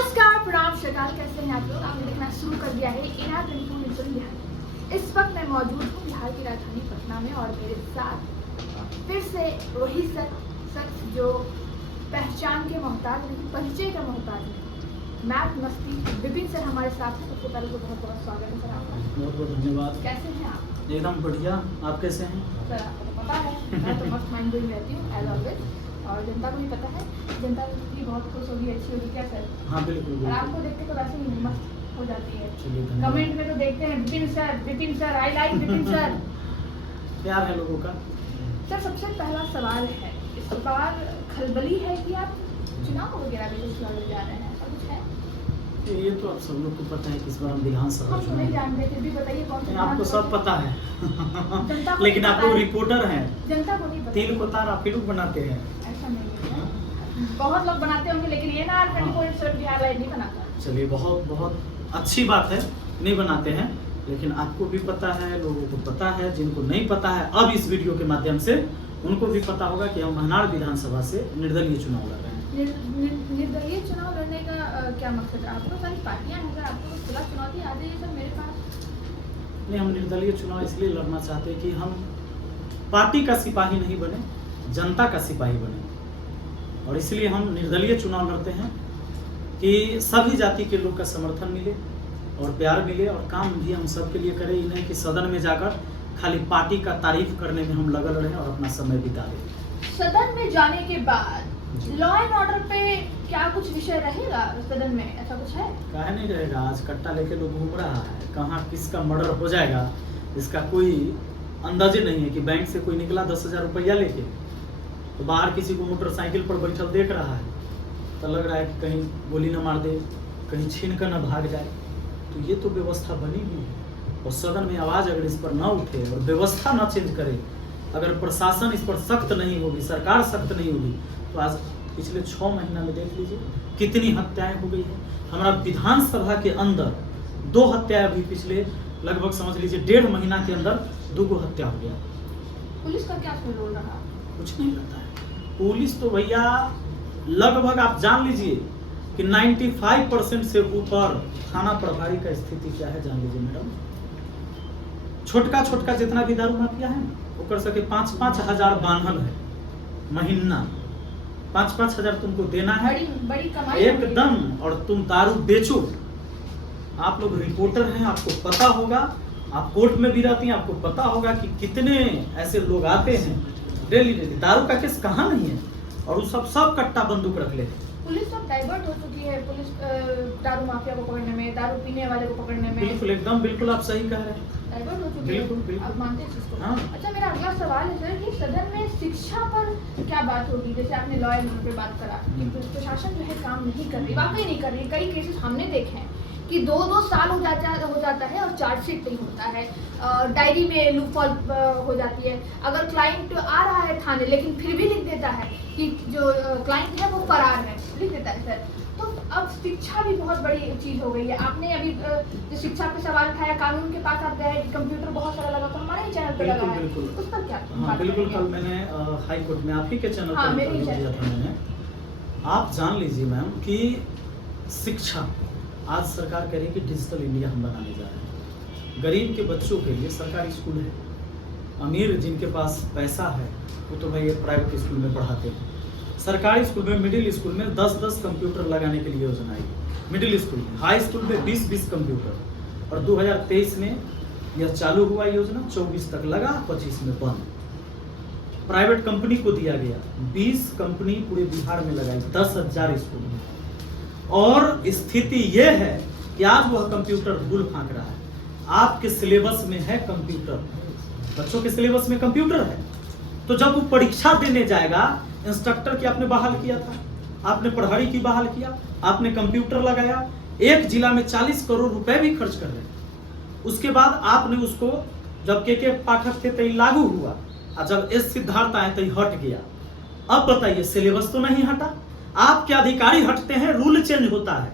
नमस्कार, प्रणाम, श्रीकाल। कैसे हैं आप लोग? आपने देखना शुरू कर दिया है एआर 24 न्यूज़ बिहार। इस वक्त मैं मौजूद हूँ बिहार की राजधानी पटना में और मेरे साथ फिर से वही शख्स जो पहचान के मोहताज नहीं, परिचय का मोहताज नहीं, मैथ मस्ती विपिन सर हमारे साथ हैं। सबसे पहले तो बहुत बहुत स्वागत है सर आपका। बहुत बहुत धन्यवाद। कैसे हैं आप? एकदम बढ़िया। आप कैसे हैं? सर आपको तो पता है मैं तो मस्त माइंड में रहती हूँ एज ऑलवेज, और जनता को भी पता है। जनता भी बहुत खुश होगी, अच्छी होगी। क्या सर? हाँ बिल्कुल और आपको देख के तो वैसे ही मस्त हो जाती है। चलिए धन्यवाद। कमेंट में तो देखते हैं Vipin sir I like Vipin sir. प्यार है लोगों का। सर सबसे पहला सवाल है, इस बार खलबली है कि आप चुनाव वगैरह भी कुछ लड़ने जा रहे हैं, ऐसा कुछ है? ये तो आप सब लोग को पता है कि इस बार हम विधानसभा हम तो नहीं चुनाव। जानते, फिर भी बताइए कौन सा आपको सब पता है जनता को लेकिन नहीं आप पता लोग है। रिपोर्टर हैं। जनता को नहीं पता। तिल को तार आप ही लोग बनाते हैं। ऐसा नहीं है, बहुत लोग बनाते होंगे, लेकिन ये ना 24 बिहार लाइव नहीं बनाता। चलिए बहुत बहुत अच्छी बात है, नहीं बनाते हैं, लेकिन आपको भी पता है, लोगों को पता है। जिनको नहीं पता है अब इस वीडियो के माध्यम से उनको भी पता होगा कि हम महनार विधानसभा से निर्दलीय चुनाव लड़ रहे हैं। निर्दलीय चुनाव लड़ने का क्या मकसद है? आपको सारी पार्टियां हैं, अगर आपको खुला चुनौती आ जाइए सर मेरे पास। नहीं, हम निर्दलीय चुनाव इसलिए लड़ना चाहते हैं कि हम पार्टी का सिपाही नहीं बने, जनता का सिपाही बने। और इसलिए हम निर्दलीय चुनाव लड़ते हैं कि सभी जाति के लोग का समर्थन मिले और प्यार मिले, और काम भी हम सब के लिए करें। ये नहीं कि सदन में जाकर खाली पार्टी का तारीफ करने में हम लगल रहें और अपना समय बिता दें। सदन में जाने के बाद जी। लॉ एंड ऑर्डर पे क्या कुछ विषय रहेगा सदन में, ऐसा कुछ है? काहे नहीं रहेगा? आज कट्टा लेके लोग घूम रहा है, कहाँ किसका मर्डर हो जाएगा इसका कोई अंदाजे नहीं है। कि बैंक से कोई निकला 10,000 रुपया लेके, तो बाहर किसी को मोटरसाइकिल पर बैठल देख रहा है, तो लग रहा है कि कहीं गोली न मार दे, कहीं छीन कर न भाग जाए। तो ये तो व्यवस्था बनी हुई है, और सदन में आवाज़ अगर इस पर न उठे और व्यवस्था न चेंज करे, अगर प्रशासन इस पर सख्त नहीं होगी, सरकार सख्त नहीं होगी, तो आज पिछले 6 महीना में देख लीजिए कितनी हत्याएं हो गई है। हमारा विधानसभा के अंदर 2 हत्याएं भी पिछले लगभग समझ लीजिए 1.5 महीना के अंदर 2 हत्या हो गया। पुलिस का क्या उसमें रोल रहा? कुछ नहीं रहता है। पुलिस तो भैया लगभग आप जान लीजिए कि 95% से ऊपर थाना प्रभारी का स्थिति क्या है जान लीजिए मैडम। छोटका छोटका जितना भी दारू माफिया है वो कर सके 5-5 हजार बान्हल है महीना। 5-5 हजार तुमको देना है बड़ी कमाई एकदम, और तुम दारू बेचो। आप लोग रिपोर्टर हैं, आपको पता होगा, आप कोर्ट में भी रहती हैं, आपको पता होगा कि कितने ऐसे लोग आते हैं डेली डेली। दारू का केस कहाँ नहीं है, और वो सब कट्टा बंदूक रख लेते हैं। पुलिस अब डाइवर्ट हो चुकी है, पुलिस दारू माफिया को पकड़ने में, दारू पीने वाले को पकड़ने में। बिल्कुल एकदम बिल्कुल आप सही कह रहे हैं। डाइवर्ट हो चुकी बिल्कुल, है, बिल्कुल। आप मानते हैं इसको? हाँ। अच्छा, मेरा अगला सवाल है सर कि सदन में शिक्षा पर क्या बात होगी? जैसे आपने लॉ एंड ऑर्डर पे बात करा कि प्रशासन जो है काम नहीं कर रही, वाकई नहीं कर रही। कई केसेस हमने देखे हैं कि 2-2 साल हो जाता है और चार्जशीट नहीं होता है, डायरी में लूपहॉल हो जाती है। अगर क्लाइंट आ रहा है थाने लेकिन फिर भी लिख देता है कि जो क्लाइंट है वो फरार है, लिख देता है सर। तो अब शिक्षा भी बहुत बड़ी चीज हो गई है। आपने अभी जो शिक्षा पे सवाल उठाया, कानून के पास आप गए, कंप्यूटर बहुत सारा लगा, तो हमारे ही चैनल पे लगा है, बिल्कुल। उस पर क्या हाँ बात बिल्कुल, करेंगे? कल मैंने हाई कोर्ट में आप ही के चैनल हाँ, पर मेरे ही इंटरव्यू दिया था मैंने। आप जान लीजिए मैम कि शिक्षा आज सरकार कह रही है कि डिजिटल इंडिया हम बनाने जा रहे हैं। गरीब के बच्चों के लिए सरकारी स्कूल है, अमीर जिनके पास पैसा है वो तो भाई प्राइवेट स्कूल में पढ़ाते हैं। सरकारी स्कूल में, मिडिल स्कूल में 10-10 कंप्यूटर लगाने के लिए योजना आई। मिडिल स्कूल में, हाई स्कूल में 20-20 कंप्यूटर। और 2023 में यह चालू हुआ योजना, 24 तक लगा, 25 में बंद। प्राइवेट कंपनी को दिया गया, 20 कंपनी पूरे बिहार में लगाई, 10,000 स्कूल में। और स्थिति यह है कि आज वह कंप्यूटर धूल फांक रहा है। आपके सिलेबस में है कंप्यूटर, बच्चों के सिलेबस में कंप्यूटर है, तो जब वो परीक्षा देने जाएगा, इंस्ट्रक्टर की आपने बहाल किया था, आपने प्रहरी की बहाल किया, आपने कंप्यूटर लगाया, एक जिला में 40 करोड़ रुपए भी खर्च कर रहे। उसके बाद आपने उसको जब के पाठक थे तभी लागू हुआ, और जब एस सिद्धार्थ आए तभी हट गया। अब बताइए, सिलेबस तो नहीं हटा, आपके अधिकारी हटते हैं, रूल चेंज होता है,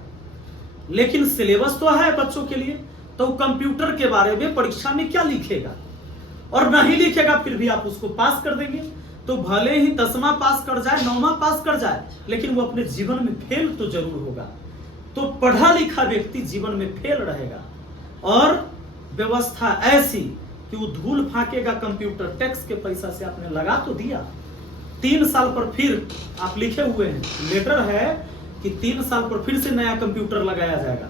लेकिन सिलेबस तो है बच्चों के लिए। तो कंप्यूटर के बारे में परीक्षा में क्या लिखेगा, और नहीं लिखेगा फिर भी आप उसको पास कर देंगे। तो भले ही 10वां पास कर जाए, 9वां पास कर जाए, लेकिन वो अपने जीवन में फेल तो जरूर होगा। तो पढ़ा लिखा व्यक्ति जीवन में फेल रहेगा। और व्यवस्था ऐसी कि वो धूल फाकेगा कंप्यूटर, टैक्स के पैसा से आपने लगा तो दिया, 3 साल पर फिर आप लिखे हुए हैं, लेटर है कि 3 साल पर फिर से नया कंप्यूटर लगाया जाएगा,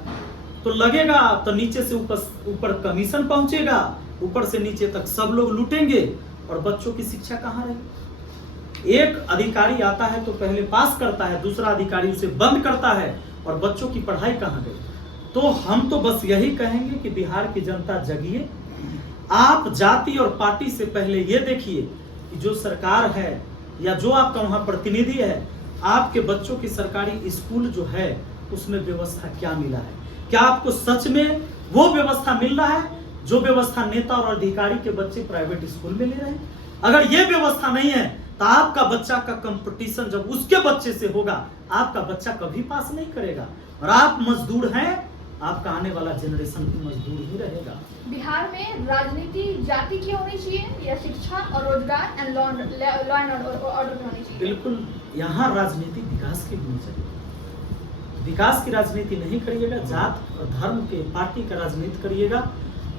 तो लगेगा तो नीचे से ऊपर कमीशन पहुंचेगा, ऊपर से नीचे तक सब लोग लूटेंगे, और बच्चों की शिक्षा कहाँ रहेगी? एक अधिकारी आता है तो पहले पास करता है, दूसरा अधिकारी उसे बंद करता है, और बच्चों की पढ़ाई कहाँ गई? तो हम तो बस यही कहेंगे कि बिहार की जनता जगिए। आप जाति और पार्टी से पहले ये देखिए कि जो सरकार है या जो आपका वहां प्रतिनिधि है, आपके बच्चों की सरकारी स्कूल जो है उसमें व्यवस्था क्या मिला है? क्या आपको सच में वो व्यवस्था मिल रहा है जो व्यवस्था नेता और अधिकारी के बच्चे प्राइवेट स्कूल में ले रहे हैं? अगर ये व्यवस्था नहीं है तो आपका बच्चा का कंपटीशन जब उसके बच्चे से होगा, आपका बच्चा कभी पास नहीं करेगा। और आप मजदूर हैं, आपका आने वाला जनरेशन भी मजदूर ही रहेगा। बिहार में राजनीति जाति की होनी चाहिए या शिक्षा और रोजगार एंड लॉ एंड ऑर्डर की होनी चाहिए? बिल्कुल, यहाँ राजनीति विकास की होनी चाहिए। विकास की राजनीति नहीं करिएगा, जात और धर्म के पार्टी का राजनीति करिएगा,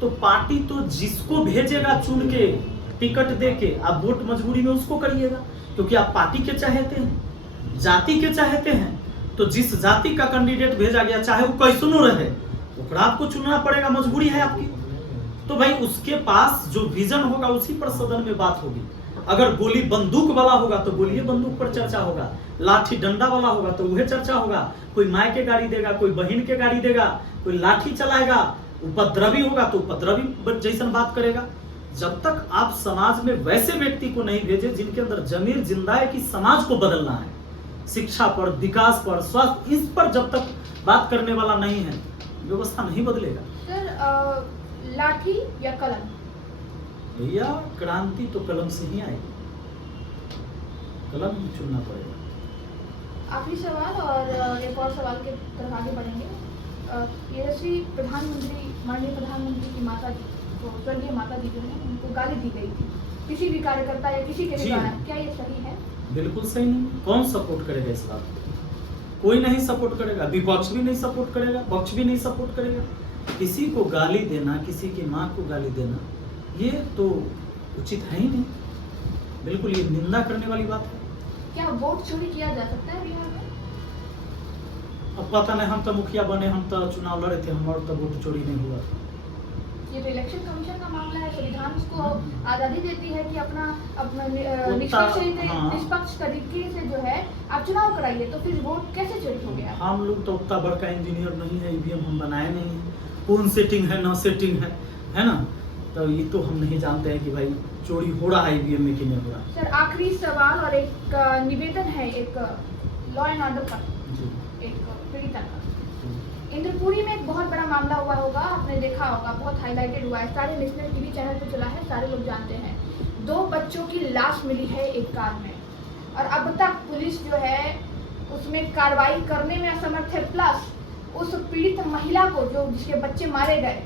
तो पार्टी तो जिसको भेजेगा चुन के टिकट दे के, आप वोट मजबूरी में उसको करिएगा, क्योंकि आप पार्टी के चाहते हैं, जाति के चाहते हैं। तो जिस जाति का कैंडिडेट भेजा गया, चाहे वो कैसनो रहे, ओकरा आपको चुनना पड़ेगा, मजबूरी है आपकी। तो भाई उसके पास जो विजन होगा उसी पर सदन में बात होगी। अगर गोली बंदूक वाला होगा तो गोली बंदूक पर चर्चा होगा, लाठी डंडा वाला होगा तो वह चर्चा होगा। कोई माय के गाड़ी देगा, कोई बहन के गाड़ी देगा, कोई लाठी चलाएगा, उपद्रवी होगा तो उपद्रवी जैसन बात करेगा। जब तक आप समाज में वैसे व्यक्ति को नहीं भेजे जिनके अंदर जमीर जिंदा है कि समाज को बदलना है, शिक्षा पर, विकास पर, स्वास्थ्य, इस पर जब तक बात करने वाला नहीं है, व्यवस्था नहीं बदलेगा। सर, लाठी या कलम? भैया क्रांति तो कलम से ही आएगी, कलम ही चुनना पड़ेगा। आखिरी सवाल और एक और सवाल के तरफ आगे बढ़ेंगे। यशस्वी प्रधानमंत्री, माननीय प्रधानमंत्री की माता जी, तो स्वर्गीय माता जी जो है, उनको गाली दी गई थी किसी भी कार्यकर्ता या किसी के द्वारा, क्या ये सही है? बिल्कुल सही नहीं। कौन सपोर्ट करेगा इस बात को? कोई नहीं सपोर्ट करेगा, विपक्ष भी नहीं सपोर्ट करेगा, पक्ष भी नहीं सपोर्ट करेगा। किसी को गाली देना, किसी की माँ को गाली देना, ये तो उचित है ही नहीं, बिल्कुल ये निंदा करने वाली बात है। क्या वोट चोरी किया जा सकता है बिहार में? अब पता नहीं, हम तो मुखिया बने, हम तो चुनाव लड़े थे, हमारा तो वोट चोरी नहीं हुआ। ये तो इलेक्शन कमीशन का मामला है, संविधान उसको आजादी देती है कि अपना निष्पक्ष तरीके से जो है आप चुनाव कराइए, तो फिर वोट कैसे चोरी हो गया? हम लोग तो उतना बड़का इंजीनियर नहीं है, ईवीएम हम बनाए नहीं है, कौन सेटिंग है ना सेटिंग है ना, तो ये तो हम नहीं जानते हैं कि भाई चोरी हो रहा है ईवीएम में कि नहीं हो रहा। सर, आखिरी सवाल और एक निवेदन है, एक लॉ एंड ऑर्डर का, एक पीड़िता का। इंद्रपुरी में एक बहुत बड़ा मामला हुआ होगा, आपने देखा होगा, बहुत हाईलाइटेड हुआ है, सारे नेशनल टीवी चैनल पे चला है, सारे लोग जानते हैं। 2 बच्चों की लाश मिली है एक कार में, और अब तक पुलिस जो है उसमें कार्रवाई करने में असमर्थ है। प्लस उस पीड़ित महिला को, जो जिसके बच्चे मारे गए,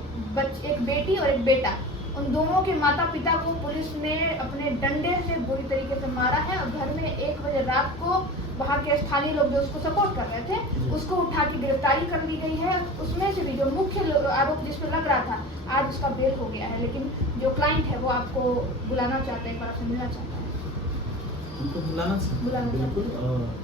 एक बेटी और एक बेटा, उन दोनों के माता पिता को पुलिस ने अपने डंडे से बुरी तरीके से मारा है, और घर में 1 बजे रात को वहाँ के स्थानीय लोग जो उसको सपोर्ट कर रहे थे, उसको उठा के गिरफ्तारी कर ली गई है। उसमें से भी जो मुख्य आरोप जिस पर लग रहा था, आज उसका बेल हो गया है, लेकिन जो क्लाइंट है वो आपको बुलाना चाहते हैं, एक बार आपसे मिलना चाहता है। उनको बुलाना चाहिए, बिल्कुल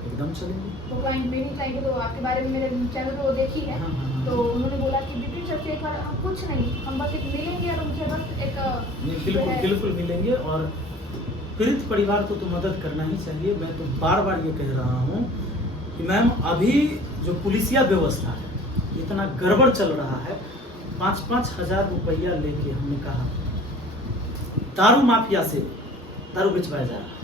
एकदम चलेंगे। तो क्लाइंट मेरी चाहिए, तो आपके बारे में मेरे चैनल पे वो देखी है, तो उन्होंने बोला कि बिपिन सर से एक बार हम कुछ नहीं, हम बस एक मिलेंगे और उनसे बस एक बिल्कुल मिलेंगे। और पीड़ित परिवार को तो मदद करना ही चाहिए। मैं तो बार बार ये कह रहा हूँ कि मैम, अभी जो पुलिसिया व्यवस्था है, इतना गड़बड़ चल रहा है। 5-5 हज़ार रुपया लेके हमने कहा दारू माफिया से दारू बेचवाया जा रहा है।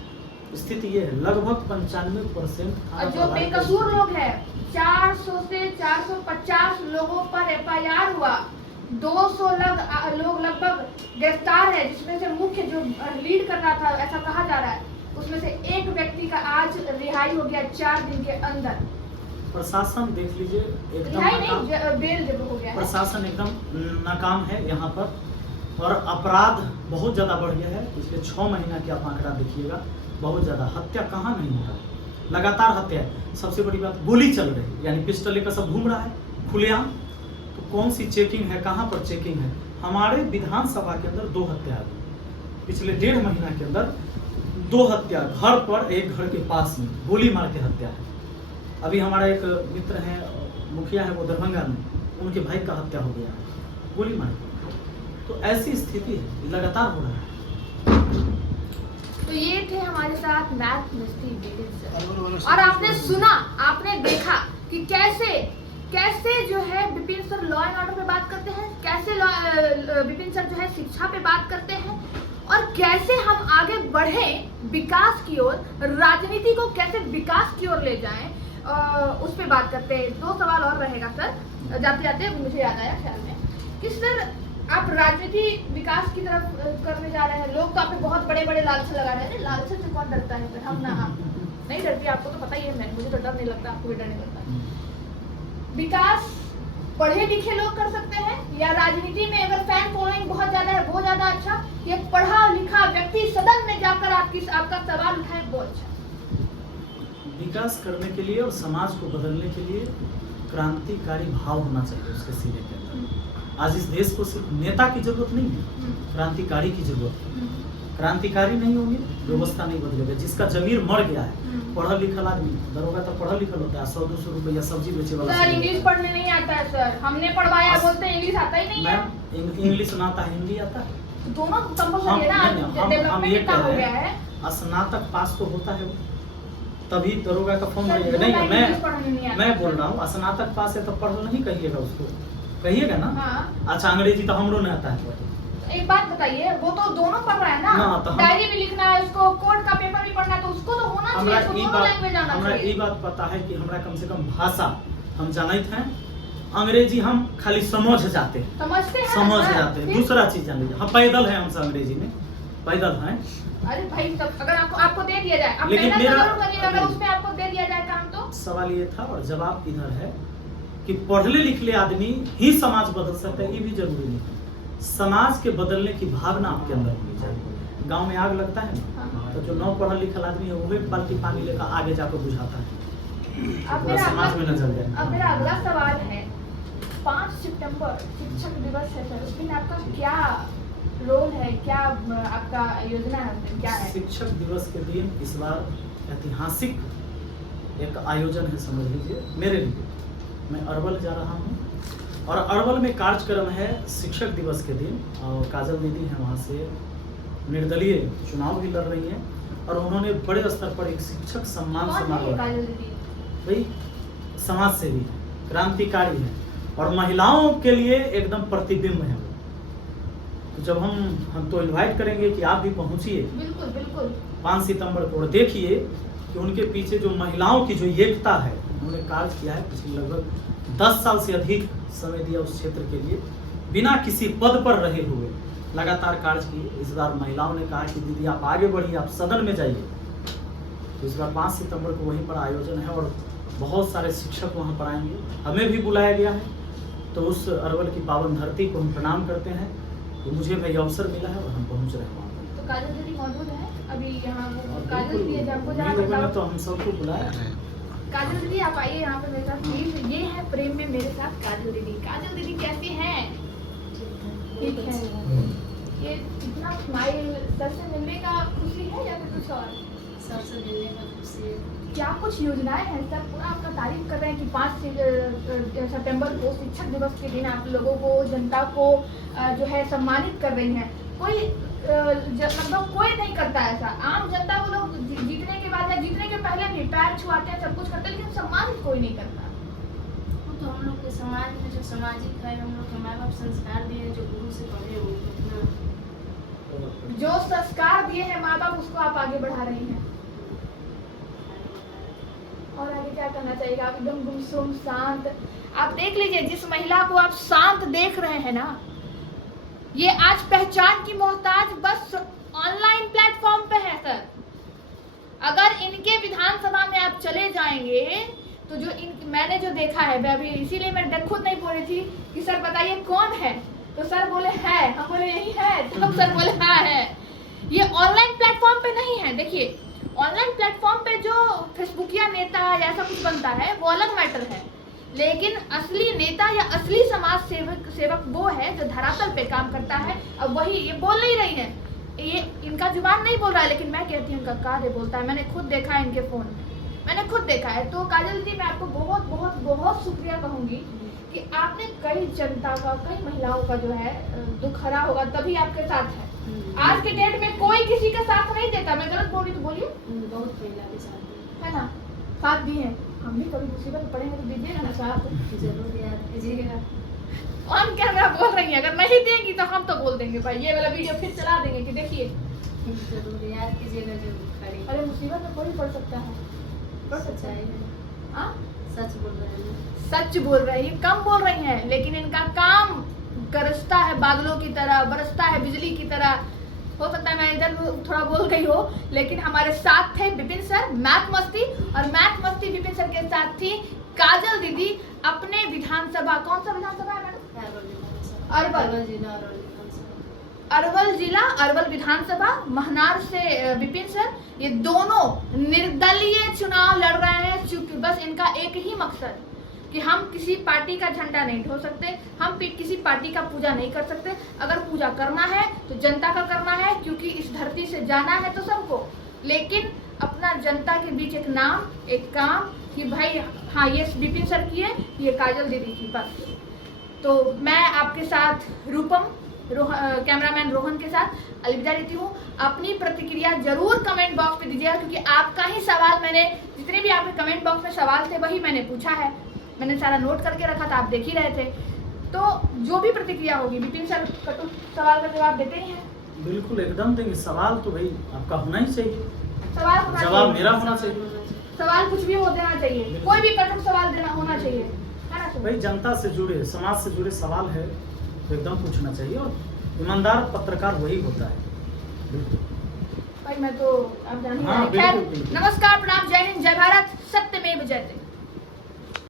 स्थिति ये है, लगभग 95% जो बेकसूर लोग हैं, 400 से 450 लोगों पर FIR हुआ, 200 लोग लगभग गिरफ्तार है, जिसमें से मुख्य जो लीड कर रहा था, ऐसा कहा जा रहा है, उसमें से एक व्यक्ति का आज रिहाई हो गया 4 दिन के अंदर। प्रशासन देख लीजिए, एकदम बेल जब हो गया, प्रशासन एकदम नाकाम है यहाँ पर, और अपराध बहुत ज़्यादा बढ़ गया है। पिछले 6 महीना के आप आंकड़ा देखिएगा, बहुत ज़्यादा। हत्या कहाँ नहीं हो रहा है, लगातार हत्या है। सबसे बड़ी बात, गोली चल रही है, यानी पिस्टल लेकर सब घूम रहा है। खुलेआम। तो कौन सी चेकिंग है, कहाँ पर चेकिंग है? हमारे विधानसभा के अंदर 2 हत्या हुई पिछले 1.5 महीना के अंदर। 2 हत्या घर पर, एक घर के पास में गोली मार के हत्या है। अभी हमारा एक मित्र है, मुखिया है, वो दरभंगा में, उनके भाई का हत्या हो गया गोली मार के। तो ऐसी स्थिति है, लगातार हो रहा है। तो ये थे हमारे साथ मैथ मिस्त्री विपिन सर, और आपने सुना, आपने देखा कि कैसे जो है Vipin sir law and order पे बात करते हैं, कैसे विपिन सर जो है शिक्षा पे बात करते हैं, और कैसे हम आगे बढ़े विकास की ओर, राजनीति को कैसे विकास की ओर ले जाएं, उस पे बात करते हैं। 2 सवाल और रहेगा सर, जाते जाते मुझे याद आया ख्याल में कि सर आप राजनीति विकास की तरफ करने जा रहे हैं। लोग तो आप पे बहुत बड़े बड़े लालच लगा रहे हैं। लालच से कौन डरता है? हम नहीं डरती, आपको तो पता ही है, मुझे तो डर नहीं लगता, आपको भी डर नहीं लगता। विकास पढ़े लिखे लोग कर सकते हैं, या राजनीति में अगर फैन फॉलोइंग बहुत ज्यादा है वो ज्यादा अच्छा, या पढ़ा लिखा व्यक्ति सदन में जाकर आपका सवाल उठाए वो अच्छा? विकास करने के लिए और समाज को बदलने के लिए क्रांतिकारी भाव होना चाहिए उसके सीने के अंदर। आज इस देश को सिर्फ नेता की जरूरत नहीं है, क्रांतिकारी की जरूरत है। क्रांतिकारी नहीं होंगे, व्यवस्था नहीं बदलेगा। जिसका जमीर मर गया है, पढ़ा लिखा आदमी, दरोगा तो पढ़ा लिखा होता है, 100-200 रुपया सब्जी बेचे वाला। सर इंग्लिश पढ़ने नहीं आता है सर, हमने पढ़वाया, बोलते हैं इंग्लिश आता ही नहीं है। इंग्लिश ना आता है, हिंदी आता है, दोनों संभव है ना। हम ये कितना हो गया है, स्नातक पास तो होता है वो, तभी दरोगा का फॉर्म भरिएगा। नहीं, मैं बोल रहा हूँ स्नातक पास है तो पढ़ नहीं कहिएगा उसको, कहिएगा ना। हाँ। अच्छा, अंग्रेजी तो हमरो नहीं आता है। एक बात बताइए, वो तो दोनों पढ़ रहा है ना, तो डायरी भी लिखना है उसको, कोर्ट का पेपर भी पढ़ना है, तो उसको तो होना चाहिए, उसको दोनों लैंग्वेज आना चाहिए। हमरा ये बात पता है कि हमरा कम से कम भाषा हम जानते हैं, अंग्रेजी हम खाली समझ जाते हैं, समझ जाते हैं। दूसरा चीज जान लीजिए, हम पैदल हैं, हमसे अंग्रेजी में पैदल हैं। अरे भाई, तब अगर आपको दे दिया जाए, आप लेकिन मेरा जरूर करिएगा, अगर उसमें आपको दे दिया जाए काम तो। सवाल ये था और जवाब इधर है कि पढ़ले लिखले आदमी ही समाज बदल सकता है, ये भी जरूरी नहीं है। समाज के बदलने की भावना आपके अंदर होनी चाहिए। गांव में आग लगता है ना, तो जो 9 पढ़ा लिखा आदमी है वो एक बाल्टी पानी लेकर आगे जाकर बुझाता है, अब समाज में न जल जाए। अब मेरा अगला सवाल है, 5 सितंबर शिक्षक दिवस है सर, उस दिन आपका क्या रोल है, क्या आपका योजना है, क्या है? शिक्षक दिवस के दिन इस बार ऐतिहासिक एक आयोजन है, समझ लीजिए मेरे लिए। मैं अरवल जा रहा हूँ और अरवल में कार्यक्रम है शिक्षक दिवस के दिन, और काजल दीदी हैं वहाँ से, निर्दलीय चुनाव भी लड़ रही हैं, और उन्होंने बड़े स्तर पर एक शिक्षक सम्मान समारोह, भाई समाज सेवी है, क्रांतिकारी है, और महिलाओं के लिए एकदम प्रतिबिंब है। तो जब हम तो इनवाइट करेंगे कि आप भी पहुंचिए, बिल्कुल बिल्कुल 5 सितंबर को, और देखिए कि उनके पीछे जो महिलाओं की जो एकता है, उन्होंने कार्य किया है पिछले लगभग 10 साल से अधिक समय दिया उस क्षेत्र के लिए, बिना किसी पद पर रहे हुए लगातार कार्य किए। इस बार महिलाओं ने कहा कि दीदी आप आगे बढ़िए, आप सदन में जाइए। तो इस बार 5 सितंबर को वहीं पर आयोजन है और बहुत सारे शिक्षक वहाँ पर आएंगे, हमें भी बुलाया गया है। तो उस अरवल की पावन धरती को हम प्रणाम करते हैं, तो मुझे भाई अवसर मिला है और हम पहुँच रहे हैं वहाँ पर। तो काजल दीदी मौजूद है अभी यहाँ? काजल दीदी हमको जहाँ तो हम सबको बुलाया है। काजल दीदी आप आइए यहाँ पे मेरे साथ प्लीज। ये है प्रेम में मेरे साथ काजल दीदी। काजल दीदी कैसी हैं? ठीक है। ये इतना स्माइल, सर से मिलने का खुशी है या फिर कुछ और? सर से मिलने का खुशी है। क्या कुछ योजनाएं हैं सर? पूरा आपका तारीफ कर रहे हैं कि 5 सितंबर को शिक्षक दिवस के दिन आप लोगों को, जनता को जो है सम्मानित कर रही हैं। कोई मतलब कोई नहीं करता ऐसा। आम जनता को लोग जीतने के बाद या जीतने के पहले भी पैर छुआते हैं, सब कुछ करते हैं, लेकिन सम्मानित कोई नहीं करता। तो हम लोग के समाज में जो सामाजिक है, हम लोग के माँ बाप संस्कार दिए हैं, जो गुरु से पढ़े हुए जो संस्कार दिए हैं माँ बाप, उसको आप आगे बढ़ा रही हैं। और आगे क्या करना चाहिए? आप एकदम गुमसुम शांत। आप देख लीजिए, जिस महिला को आप शांत देख रहे हैं ना, ये आज पहचान की मोहताज बस ऑनलाइन प्लेटफॉर्म पे है सर। अगर इनके विधानसभा में आप चले जाएंगे तो जो मैंने जो देखा है, अभी इसीलिए मैं खुद नहीं बोल रही थी कि सर बताइए कौन है, तो सर बोले है, हम बोले यही है, तो सर बोले हाँ है। ये ऑनलाइन प्लेटफॉर्म पे नहीं है। देखिए, ऑनलाइन प्लेटफॉर्म पे जो फेसबुकिया नेता या ऐसा कुछ बनता है वो अलग मैटर है, लेकिन असली नेता या असली समाज सेवक वो है जो धरातल पे काम करता है। अब वही ये बोल नहीं रही है, ये इनका जुबान नहीं बोल रहा है, लेकिन मैं कहती हूँ इनका कार्य बोलता है। मैंने खुद देखा है इनके फोन में, मैंने खुद देखा है। तो काजल जी मैं आपको बहुत बहुत बहुत शुक्रिया कहूंगी कि आपने कई जनता का, कई महिलाओं का जो है दुख हरा होगा, तभी आपके साथ है। आज के डेट में कोई किसी का साथ नहीं देता। मैं गलत बोल रही तो बोलिए। बहुत महिला के साथ है ना, साथ दिए। हम भी कभी मुसीबत में पड़ेंगे तो दीजिएगा ना साथ। जरूर याद कीजिएगा। ऑन कैमरा बोल रही है, अगर नहीं देंगी तो हम तो बोल देंगे भाई, ये वाला वीडियो फिर चला देंगे कि देखिए। जरूर याद कीजिएगा जो खड़ी। अरे मुसीबत में कोई पड़ सकता है, पड़ सकता सच्चाई है। है, हाँ सच बोल रहे हैं। सच बोल रही है, कम बोल रही हैं, लेकिन इनका काम गरजता है बादलों की तरह, बरसता है बिजली की तरह। हो सकता है मैं इधर थोड़ा बोल गई हो, लेकिन हमारे साथ थे विपिन सर मैथ मस्ती, और मैथ मस्ती विपिन सर के साथ थी काजल दीदी अपने विधानसभा। कौन सा विधानसभा है मैडम? अरवल जिला अरवल विधानसभा महनार से विपिन सर, ये दोनों निर्दलीय चुनाव लड़ रहे हैं। चूंकि बस इनका एक ही मकसद कि हम किसी पार्टी का झंडा नहीं ढो सकते, हम किसी पार्टी का पूजा नहीं कर सकते। अगर पूजा करना है तो जनता का करना है, क्योंकि इस धरती से जाना है तो सबको, लेकिन अपना जनता के बीच एक नाम, एक काम कि भाई हाँ ये विपिन सर की है, ये काजल दीदी की, बस। तो मैं आपके साथ रूपम कैमरामैन रोहन के साथ अलविदा लेती हूँ। अपनी प्रतिक्रिया जरूर कमेंट बॉक्स में दीजिएगा, क्योंकि आपका ही सवाल, मैंने जितने भी आपके कमेंट बॉक्स में सवाल थे वही मैंने पूछा है, मैंने सारा नोट करके रखा था, आप देख ही रहे थे। तो जो भी प्रतिक्रिया होगी, विपिन सर कटु सवाल का जवाब देते ही हैं। बिल्कुल एकदम देंगे। सवाल तो भाई आपका होना ही चाहिए, सवाल होना जवाब चाहिए। मेरा होना चाहिए। सवाल कुछ भी हो देना चाहिए, कोई भी कटु सवाल देना होना चाहिए, है ना सर? भाई जनता से जुड़े, समाज से जुड़े सवाल है तो एकदम पूछना चाहिए, और ईमानदार पत्रकार वही होता है। बिल्कुल भाई मैं तो आप जान ही हाँ, रहे हैं। खैर बिल्कुल, बिल्कुल। नमस्कार, प्रणाम, जय हिंद, जय भारत, सत्यमेव जयते।